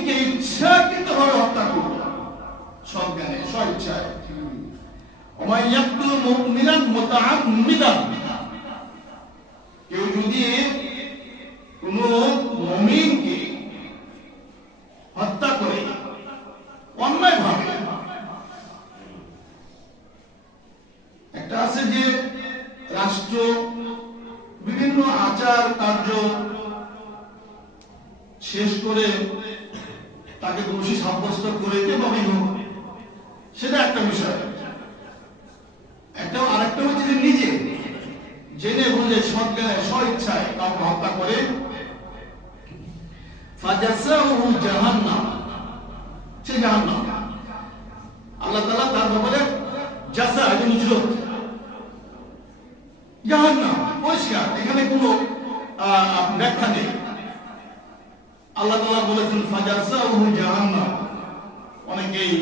মুমিনকে ইচ্ছাকৃতভাবে হত্যা করবে সজ্ঞানে স্বেচ্ছায়। ওয়া ইয়াকতুল মুমিনান মুতাআম্মিদান, কেউ যদি কোন মুমিনকে হত্যা করে অন্যায়ভাবে, একটা আছে যে রাষ্ট্র বিভিন্ন আচার কার্য শেষ করে তাকে দোষী সাব্যস্ত করে যেভাবেই হোক, সেটা একটা বিষয়। আরেকটা হচ্ছে যে নিজে জেনে বুঝে সজ্ঞানে স্বেচ্ছায় কাউকে হত্যা করে ফাজাসাহু জাহান্নাম, সে জাহান্নাম। আল্লাহ তাআলা তার ব্যাপারে জাযা উজরত জাহান্নাম পরিষ্কার, এখানে কোনো ব্যাখ্যা নেই। আল্লাহ তাআলা বলেছেন ফাজাসাহু জাহান্নাম। অনেকেই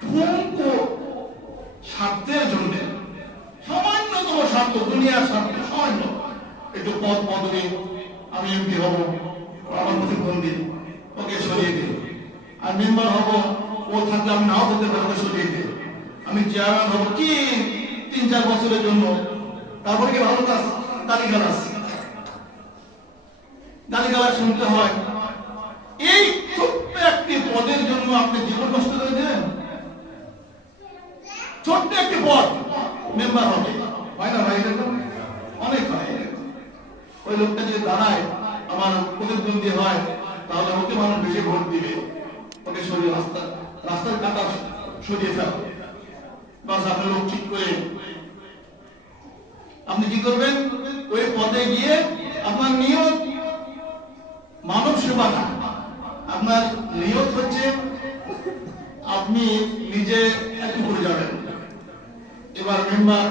ঠুনকো স্বার্থের জন্য, সামান্যতম স্বার্থ, দুনিয়ার স্বার্থ, সামান্য একটু পদ পদবি, আমি এমপি হব, আমার প্রতিদ্বন্দ্বী, ওকে সরিয়ে দিই। আর মেম্বার হব, ও থাকলে আমি নাও হতে পারবো, সরিয়ে দিই। আমি চেয়ারম্যান হব কি ৩-৪ বছরের জন্য, তারপরে কি ভালো কাজ, গালিগালাজ শুনতে হয়। এই ছোট্ট একটি পদের জন্য আপনি জীবন নষ্ট করে দেন। ছোট্ট একটি পদ, মেম্বার হবে, হয় না ভাই? অনেক হয়। ওই লোকটা যদি দাঁড়ায়, আমার প্রতিদ্বন্দ্বী হয়, তাহলে ওকে মানুষ বেশি ভোট দিবে, ওকে সরিয়ে রাস্তার কাটা সরিয়ে ফেল, বাস আপনি লোক ঠিক করে আপনি কি করবেন? ওই পদে গিয়ে আপনার নিয়ত মানব সেবা না, আপনার নিয়ত হচ্ছে আপনি নিজে একটু করে যাবেন। এবার মেম্বার